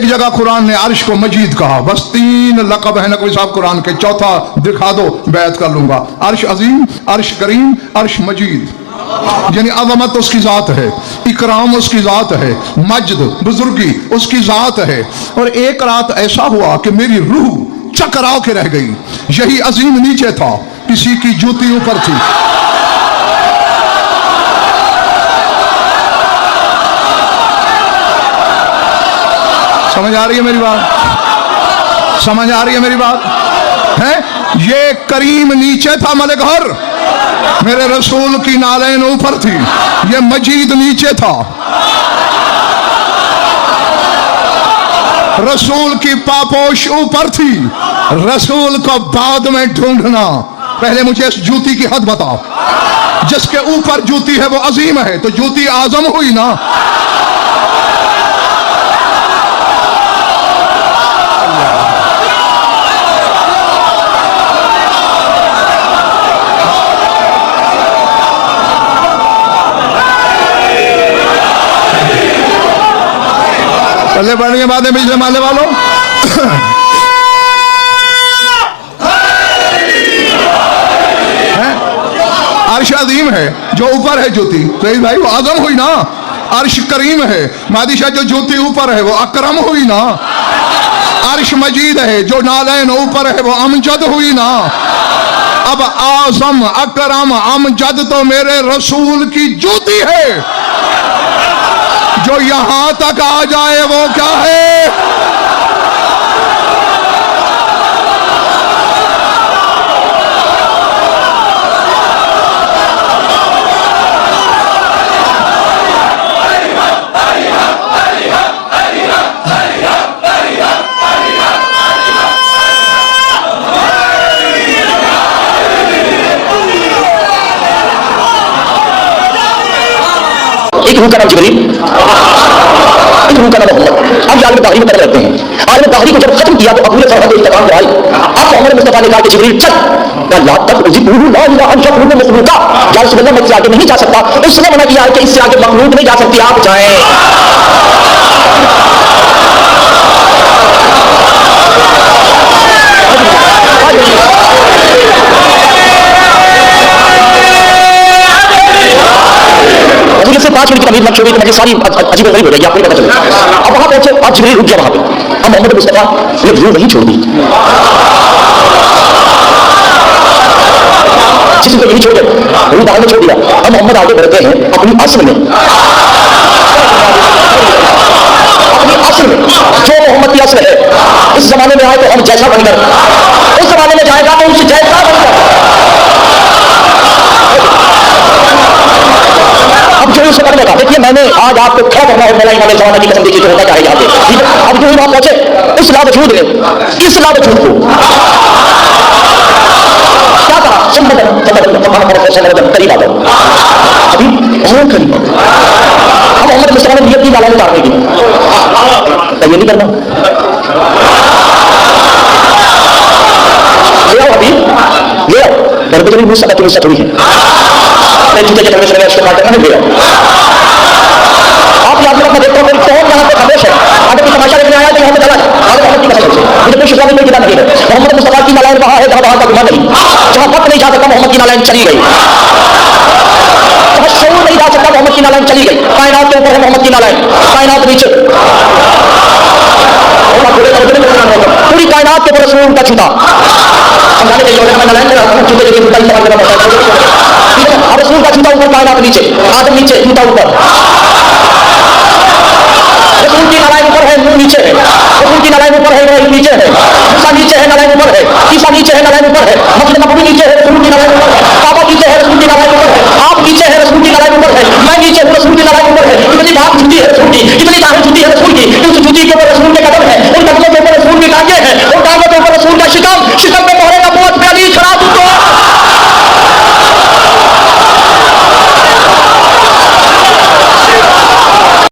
एक जगह कुरान ने अर्श को मजीद कहा, बस 3 लक़ब है नकवी साहब कुरान के, चौथा दिखा दो बैत कर लूंगा। अर्श अजीम, अर्श करीम, अर्श मजीद, यानी अज़मत उसकी ज़ात है, इकराम उसकी ज़ात है, मजद बुजुर्गी उसकी ज़ात है। और एक रात ऐसा हुआ कि मेरी रूह चकरा के रह गई। यही अजीम नीचे था, किसी की जूती ऊपर थी। समझ आ रही है मेरी बात? समझ आ रही है मेरी बात? है ये करीम नीचे था मलगहर, मेरे रसूल की नालैन ऊपर थी, ये मजीद नीचे था, रसूल की पापोश ऊपर थी। रसूल को बाद में ढूंढना, पहले मुझे इस जूती की हद बताओ। जिसके ऊपर जूती है वो अजीम है, तो जूती आजम हुई ना। चले बढ़िया बातें बिजली माले वालों। अर्श अजीम है जो ऊपर है जूती, तो भाई वो आजम हुई ना। अर्श करीम है मादिशा, जो जूती ऊपर है वो अकरम हुई ना। अर्श मजीद है जो नालैन ऊपर है वो अमजद हुई ना। अब आजम अकरम अमजद तो मेरे रसूल की जूती है। जो यहां तक आ जाए वो क्या है? एक रूह का नाम जिब्रील, एक रूह का नाम मोहम्मद। अब आलिम ताहरी में तरह रहते हैं। आलिम ताहरी को जब खत्म किया तो अबू फरहद इस्तेमाल कराई। अब मोहम्मद मुस्तफा ने कहा कि जिब्रील चल, ला तक जिब्रील ला इलाहा इल्ला हुवा मखलूका, या रसूल अल्लाह मुझसे आगे नहीं जा सकता। उसने मना किया है कि इससे आगे मखलूक नहीं जा सकती, आप जाएं। से 5 मिनट की तमीज़ लक्ष्य हुई तो मुझे सारी अजीब गरीब हो जाएगी, आपको पता चलेगा। अब वहां पहुंचे, अब जिब्रील रुक गया वहां पे। अब मोहम्मद मुस्तफा ने रूह नहीं छोड़ दी, जिसको यही छोड़ दिया, रूह बाहर में छोड़ दिया। अब मोहम्मद आगे बढ़ते हैं अपनी असल में, अपनी असल में जो मोहम्मद की असल है। इस जमाने में आए तो हम जैसा बनकर, उस जमाने में जाएगा तो उस जैसा बनकर। अब जो उसे करने का, देखिए मैंने आज आपको क्या करना है, मेरा इमाम जमाना की कसम देखिए जो होता क्या है यहाँ पे। ठीक है, अब जो वहां पहुंचे इस लाबजूद ने, इस लाबजूद को क्या कहा, करीब आ जाओ, अभी और करीब। अब मोहम्मद मुस्तफा ने नियत की गाला उतारने की, ये नहीं करना, ले आओ अभी, ले आओ। घर पे मुझसे मुझसे थोड़ी है, जूते के परमेश्वर इसको काटना नहीं। आप याद रखना, देखो मेरी कौन यहाँ पे खामोश है, अगर कोई तमाशा देखने आया तो यहाँ पे चला जाए। मोहम्मद की कसम से मुझे कोई शिकवा नहीं किताब नहीं है। मोहम्मद मुस्तफा की नालायन वहां है जहां वहां का गुमान नहीं, जहां वक्त नहीं जा सकता मोहम्मद की नालायन चली गई, जहां शऊर नहीं जा सकता मोहम्मद की नालायन चली गई। कायनात के ऊपर है मोहम्मद की नालायन, कायनात नीचे, पूरी कायनात के ऊपर रसूल उनका छूटा। समझाने के लिए मैं नालायन कर रहा हूं, जूते के लिए जूता इस्तेमाल करना पड़ता है। रसूल का जूता ऊपर, कायनात नीचे, आदम नीचे, जूता ऊपर। रसूल की नालायन ऊपर है, नूह नीचे है। रसूल की नालायन ऊपर है, इब्राहीम नीचे है। मूसा नीचे है, नालायन ऊपर है। ईसा नीचे है, नालायन ऊपर है। मस्जिद नबवी नीचे